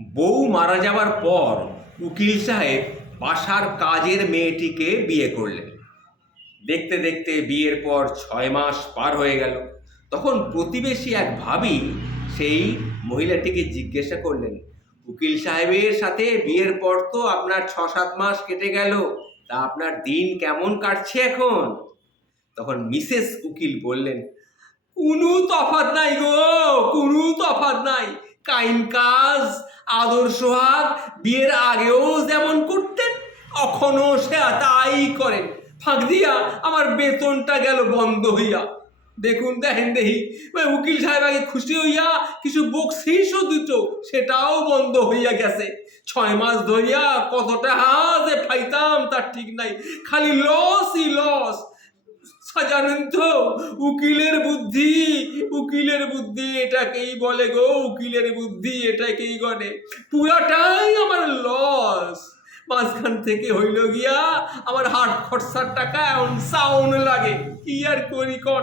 বউ মারা যাওয়ার পর উকিল সাহেব বাসার কাজের মেয়েটিকে বিয়ে করলেন। দেখতে দেখতে বিয়ের পর ছয় মাস পার হয়ে গেল। তখন প্রতিবেশী এক ভাবি সেই মহিলাটিকে জিজ্ঞাসা করলেন, উকিল সাহেবের সাথে বিয়ের পর তো আপনার ছ সাত মাস কেটে গেল, তা আপনার দিন কেমন কাটছে এখন? তখন মিসেস উকিল বললেন, কোনো তফাৎ নাই গো। কাইন কাজ, আদর্শ হাত, বিয়ের আগেও যেমন করতেন এখনও সে তাই করেন। ফাঁক দিয়া আমার বেতনটা গেল বন্ধ হইয়া। দেখুন, দেখেন দেখি উকিল সাহেব আগে খুশি হইয়া কিছু বকশিসও দিত, সেটাও বন্ধ হইয়া গেছে। ছয় মাস ধরিয়া কতটা হাতে পাইতাম, তার ঠিক নাই। খালি লসই লস জানেন তো? উকিলের বুদ্ধি উকিলের বুদ্ধি এটাকেই বলে গো, উকিলের বুদ্ধি এটাকেই গনে। পুরাটাই আমার লস মাঝখান থেকে হইল গিয়া আমার হাট খরচার টাকা এমন সাউন্ড লাগে। কি আর করি কর?